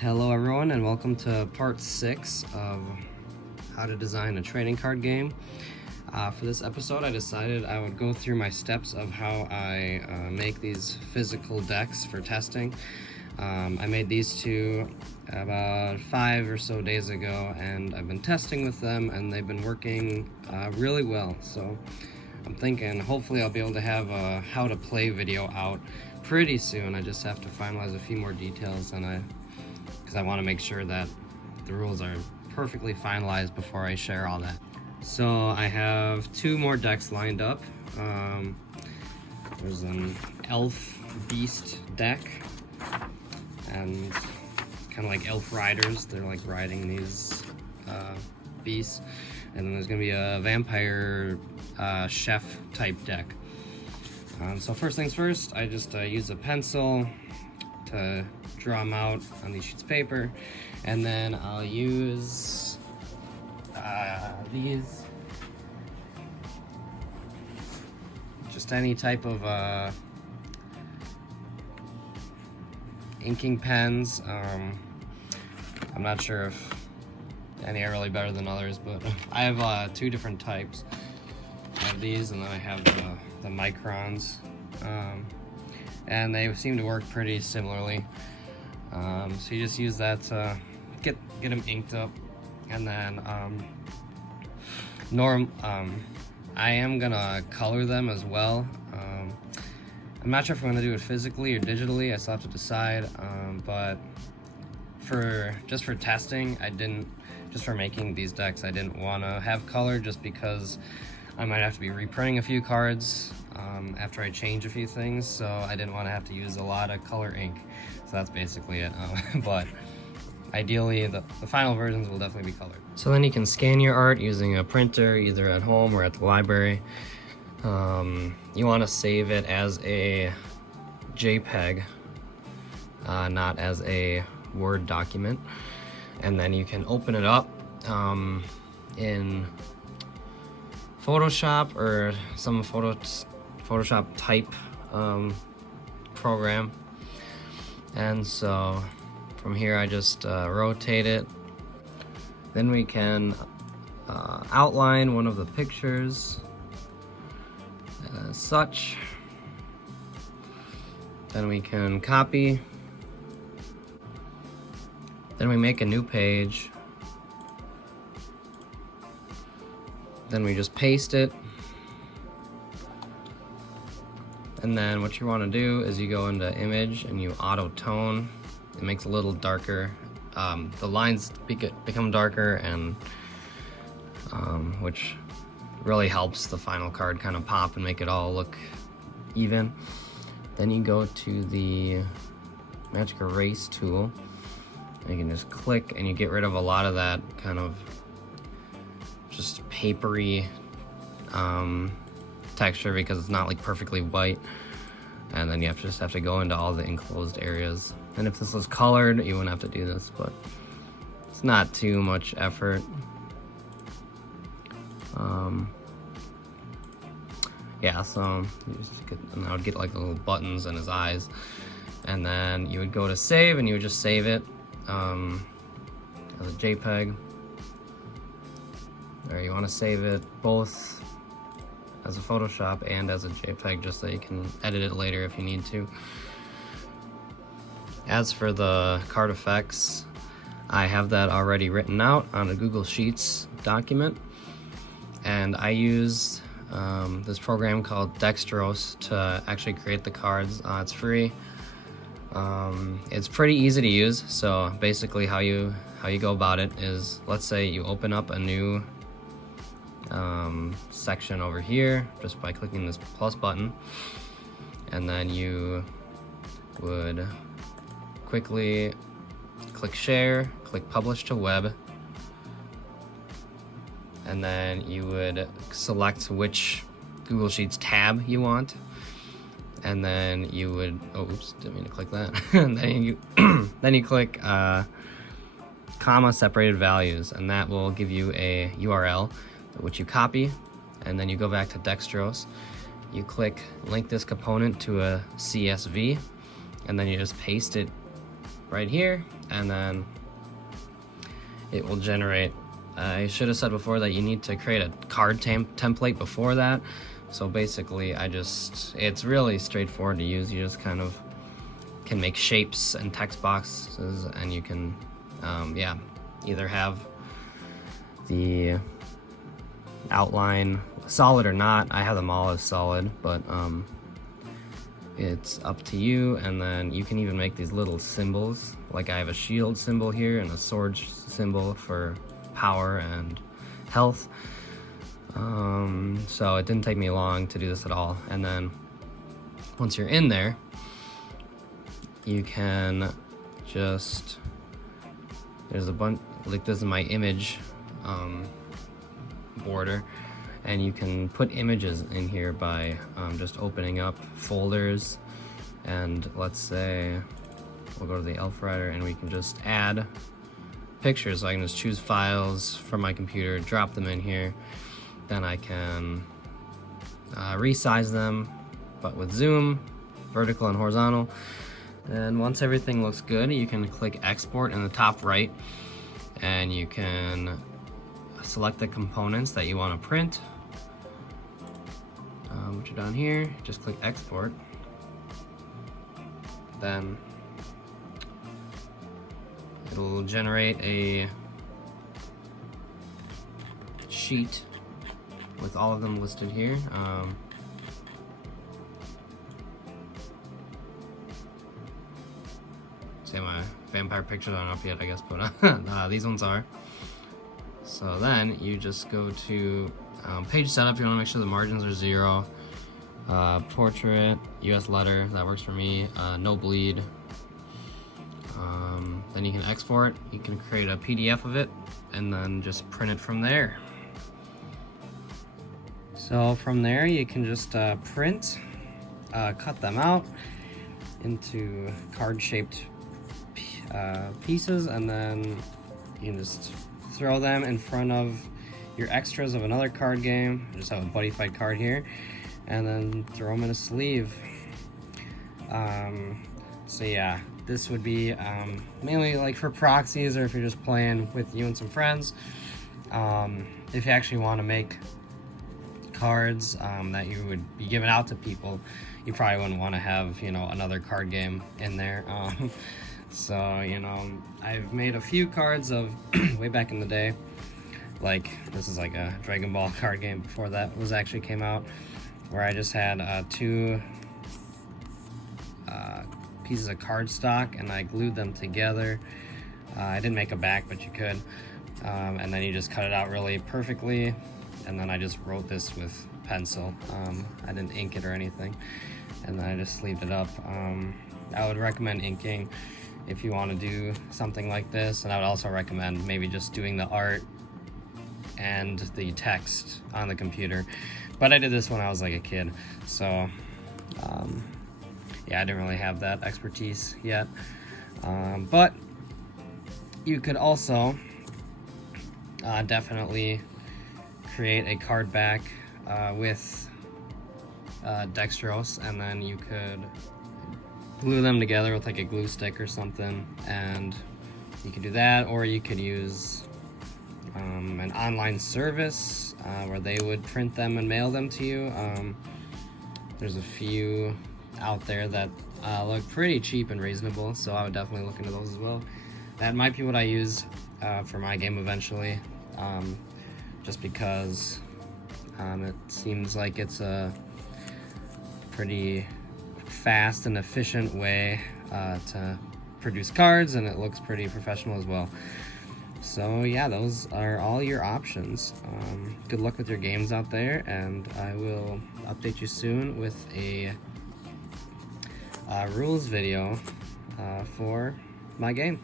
Hello everyone, and welcome to part 6 of how to design a trading card game. For this episode I decided I would go through my steps of how I make these physical decks for testing. I made these two about 5 or so days ago, and I've been testing with them and they've been working really well. So I'm thinking hopefully I'll be able to have a how to play video out pretty soon. I just have to finalize a few more details, and because I want to make sure that the rules are perfectly finalized before I share all that. So I have 2 more decks lined up. There's an Elf Beast deck, and kind of like Elf Riders. They're like riding these beasts. And then there's going to be a Vampire Chef type deck. So first things first, I just use a pencil to draw them out on these sheets of paper, and then I'll use these, just any type of inking pens. I'm not sure if any are really better than others, but I have 2 different types. I have these, and then I have the Microns, and they seem to work pretty similarly. So you just use that to get them inked up, and then I am gonna color them as well. I'm not sure if I'm gonna do it physically or digitally. I still have to decide. But just for testing, just for making these decks, I didn't want to have color, just because I might have to be reprinting a few cards after I change a few things, so I didn't want to have to use a lot of color ink. So that's basically it. But ideally, the final versions will definitely be colored. So then you can scan your art using a printer, either at home or at the library. You want to save it as a JPEG, not as a Word document. And then you can open it up in Photoshop or some Photoshop type program. And so from here I just rotate it. Then we can outline one of the pictures as such. Then we can copy. Then we make a new page. Then we just paste it. And then what you want to do is you go into image and you auto tone. It makes it a little darker. The lines become darker, and which really helps the final card kind of pop and make it all look even. Then you go to the Magic Erase tool. You can just click and you get rid of a lot of that kind of just papery texture, because it's not like perfectly white. And then you just have to go into all the enclosed areas. And if this was colored, you wouldn't have to do this, but it's not too much effort. Yeah, so and I would get like the little buttons and his eyes, and then you would go to save, and you would just save it as a JPEG. Or you want to save it both as a Photoshop and as a JPEG, just so you can edit it later if you need to. As for the card effects, I have that already written out on a Google Sheets document, and I use this program called Dextros to actually create the cards. It's free. It's pretty easy to use. So basically how you go about it is, let's say you open up a new section over here just by clicking this plus button, and then you would quickly click share, click publish to web, and then you would select which Google Sheets tab you want, and then you would, oops, didn't mean to click that. And then you click comma separated values, and that will give you a URL which you copy, and then you go back to Dextros, you click link this component to a CSV, and then you just paste it right here, and then it will generate. I should have said before that you need to create a card template before that. So basically it's really straightforward to use. You just kind of can make shapes and text boxes, and you can either have the outline solid or not. I have them all as solid, but it's up to you. And then you can even make these little symbols, like I have a shield symbol here and a sword symbol for power and health. So it didn't take me long to do this at all. And then once you're in there, you can just, there's a bunch, like this is my image border, and you can put images in here by just opening up folders. And let's say we'll go to the Elf Rider, and we can just add pictures. So I can just choose files from my computer, drop them in here. Then I can resize them, but with zoom, vertical and horizontal. And once everything looks good, you can click export in the top right, and you can select the components that you want to print, which are down here. Just click export. Then it'll generate a sheet with all of them listed here. Say my vampire pictures aren't up yet, I guess, but these ones are. So then you just go to page setup. You want to make sure the margins are 0. Portrait, US letter, that works for me. No bleed. Then you can export. You can create a PDF of it and then just print it from there. So from there you can just print, cut them out into card-shaped pieces, and then you can just throw them in front of your extras of another card game. I just have a buddy fight card here, and then throw them in a sleeve. So yeah, this would be mainly like for proxies, or if you're just playing with you and some friends. If you actually want to make cards that you would be giving out to people, you probably wouldn't want to have, you know, another card game in there. So, you know, I've made a few cards of way back in the day. Like, this is like a Dragon Ball card game before that was actually came out, where I just had 2 pieces of cardstock, and I glued them together. I didn't make a back, but you could. And then you just cut it out really perfectly, and then I just wrote this with pencil. I didn't ink it or anything, and then I just sleeved it up. I would recommend inking if you want to do something like this, and I would also recommend maybe just doing the art and the text on the computer. But I did this when I was like a kid, so yeah, I didn't really have that expertise yet. But you could also definitely create a card back with dextrose, and then you could glue them together with like a glue stick or something, and you could do that, or you could use an online service where they would print them and mail them to you. There's a few out there that look pretty cheap and reasonable, so I would definitely look into those as well. That might be what I use for my game eventually, just because it seems like it's a pretty fast and efficient way to produce cards, and it looks pretty professional as well. So yeah, those are all your options. Good luck with your games out there, and I will update you soon with a rules video for my game.